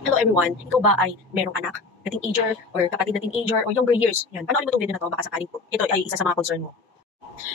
Hello everyone, ikaw ba ay merong anak na teenager or kapatid na teenager or younger years? Yan, panoorin mo itong video na to, baka sakaling ito ay isa sa mga concern mo.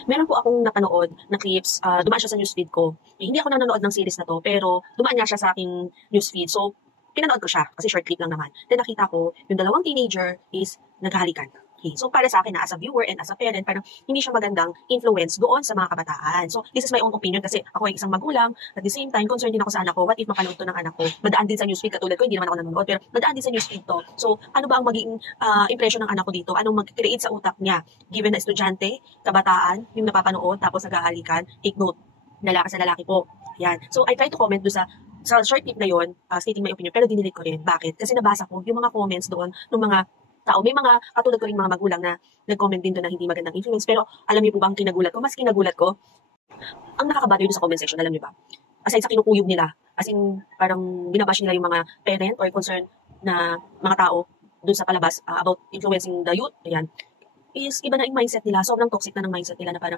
Meron po akong napanood na clips, dumaan siya sa newsfeed ko. Hindi ako nanonood ng series na to, pero dumaan nga siya sa aking newsfeed. So, pinanood ko siya kasi short clip lang naman. Then nakita ko, yung dalawang teenager is naghahalikan. Okay. So, para sa akin na as a viewer and as a parent, parang hindi siya magandang influence doon sa mga kabataan. So, this is my own opinion kasi ako ay isang magulang. At the same time, concerned din ako sa anak ko. What if mapanood to ng anak ko? Madaan din sa newsfeed katulad ko, hindi naman ako nanonood, pero madaan din sa newsfeed to. So, ano ba ang magiging impression ng anak ko dito? Anong mag-create sa utak niya? Given na estudyante, kabataan, yung napapanood, tapos naghahalikan, take note, lalaki sa lalaki po. Yan. So, I try to comment doon sa short clip na yon, stating my opinion, pero dinilit ko rin. Bakit? Kasi nabasa ko yung mga comments doon ng mga tao. May mga katulad ko rin mga magulang na nag-comment din doon na hindi magandang influence. Pero alam niyo po bang kinagulat ko? Mas kinagulat ko, ang nakakabother doon sa comment section, alam niyo ba? Aside sa kinukuyog nila, as in parang binabash nila yung mga parent or concern na mga tao doon sa palabas about influencing the youth. Ayan, is iba na yung mindset nila. Sobrang toxic na ng mindset nila na parang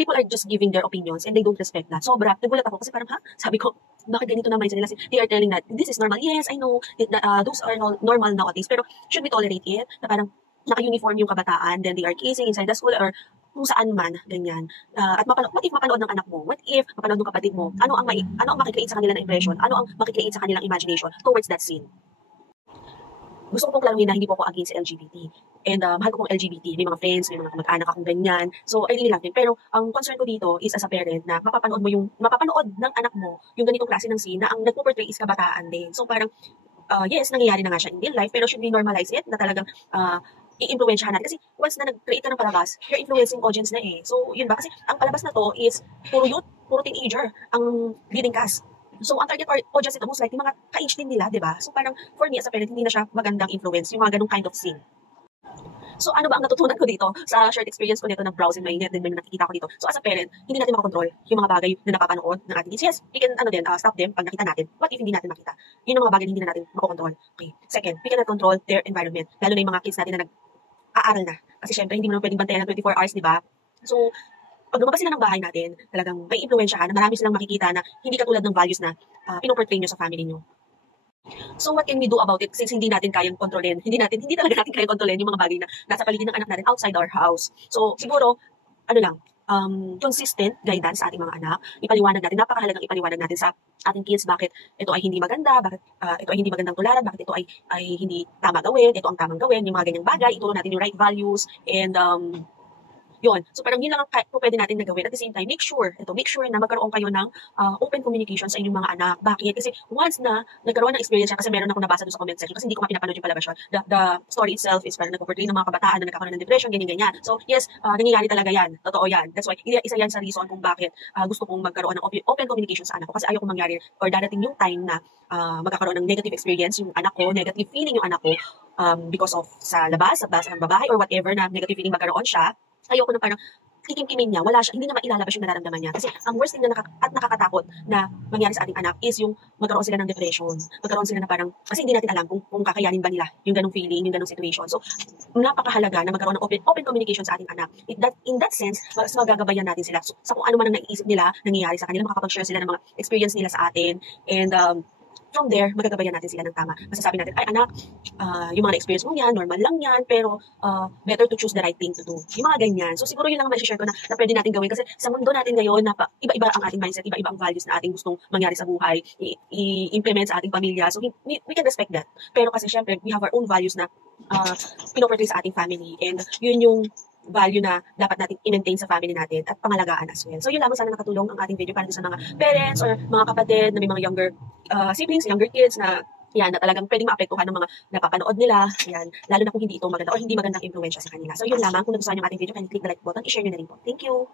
people are just giving their opinions and they don't respect that. Sobra. Nagulat ako kasi parang sabi ko, bakit ganito na mindset nila? They are telling that this is normal. Yes, I know those are normal nowadays, pero should we tolerate it? Na parang naka-uniform yung kabataan, then they are kissing inside the school or kung saan man, ganyan. At what if mapanood ng anak mo? What if mapanood ng kapatid mo? Ano ang makikreate sa kanila na impression? Ano ang makikreate sa kanilang imagination towards that scene? Gusto ko pong klaruhin na hindi po ako against LGBT. And mahal ko pong LGBT. May mga friends, may mga kamag-anak akong ganyan. So, I really love them. Pero ang concern ko dito is as a parent na mapapanood ng anak mo yung ganitong klase ng scene na ang nagpo-portray is kabataan din. So, parang, yes, nangyayari na nga siya in real life, pero should we normalize it na talagang i-influensyahan natin? Kasi once na nag-create ka ng palabas, you're influencing audience na eh. So, yun ba? Kasi ang palabas na to is puro youth, puro teenager ang leading cast. So, ang target audience ito, most likely, mga ka-age din nila, di ba? So, parang, for me as a parent, hindi na siya magandang influence, yung mga ganong kind of scene. So, ano ba ang natutunan ko dito sa short experience ko nito na browsing my net, din may nakikita ko dito. So, as a parent, hindi natin makakontrol yung mga bagay na napapanood ng ating kids. Yes, we can, stop them pag nakita natin. What if hindi natin makita? Yun ang mga bagay na hindi na natin makakontrol. Okay. Second, we cannot control their environment. Lalo na yung mga kids natin na nag-aaral na. Kasi syempre, hindi mo naman pwedeng bantayan ng 24 hours, di ba? So, pag lumabas sila ng bahay natin, talagang may impluwensyahan na marami silang makikita na hindi katulad ng values na pinoportray nyo sa family nyo. So what can we do about it since hindi natin kayang kontrolin, hindi talaga natin kayang kontrolin yung mga bagay na nasa paligid ng anak natin outside our house. So siguro, consistent guidance sa ating mga anak, napakahalagang ipaliwanag natin sa ating kids bakit ito ay hindi maganda, bakit ito ay hindi magandang tularan, bakit ito ay hindi tama gawin, ito ang tamang gawin, yung mga ganyang bagay, ituro natin yung right values, and yun. So parang yun lang ang pwede natin na gawin. At the same time, make sure na magkaroon kayo ng open communication sa inyong mga anak. Bakit? Kasi once na nagkaroon ng experience siya, kasi meron akong nabasa doon sa comment section, kasi hindi ko pinapanood yung palabas yun. The story itself is parang nagpo-portray ng mga kabataan na nagkakaroon ng depression, ganyan-ganyan. So yes, nangyayari talaga yan. Totoo yan. That's why, isa yan sa reason kung bakit gusto kong magkaroon ng open communication sa anak ko. Kasi ayaw kong mangyari or darating yung time na magkakaroon ng negative experience yung anak ko, negative feeling yung anak ko because of sa labas ng babae or whatever na negative feeling magkaroon siya. Ayoko na parang kikimkimin niya, hindi na mailalabas yung nararamdaman niya. Kasi ang worst thing na nakakatakot na mangyari sa ating anak is yung magkaroon sila ng depression. Magkaroon sila na parang, kasi hindi natin alam kung kakayanin ba nila yung ganong feeling, yung ganong situation. So, napakahalaga na magkaroon ng open communication sa ating anak. In that sense, mas magagabayan natin sila. So, sa kung ano man ang naiisip nila, nangyayari sa kanila, makakapag-share sila ng mga experience nila sa atin. And, from there, magagabayan natin sila ng tama. Masasabi natin, ay anak, yung mga experience mo yan, normal lang yan, pero better to choose the right thing to do. Yung mga ganyan. So siguro yun lang ang share ko na pwede natin gawin kasi sa mundo natin ngayon, iba-iba ang ating mindset, iba-iba ang values na ating gustong mangyari sa buhay, i-implement sa ating pamilya. So we can respect that. Pero kasi syempre, we have our own values na pinoportray sa ating family and yun yung value na dapat natin i-maintain sa family natin at pangalagaan as well. So yun lamang, sana nakatulong ang ating video para sa mga parents or mga kapatid na may mga younger siblings, younger kids na yan, na talagang pwedeng maapektuhan ng mga napapanood nila. Yan, lalo na kung hindi ito maganda or hindi magandang influensya sa kanila. So yun lamang, kung nagustuhan yung ating video, can you click the like button, i-share nyo na rin po. Thank you!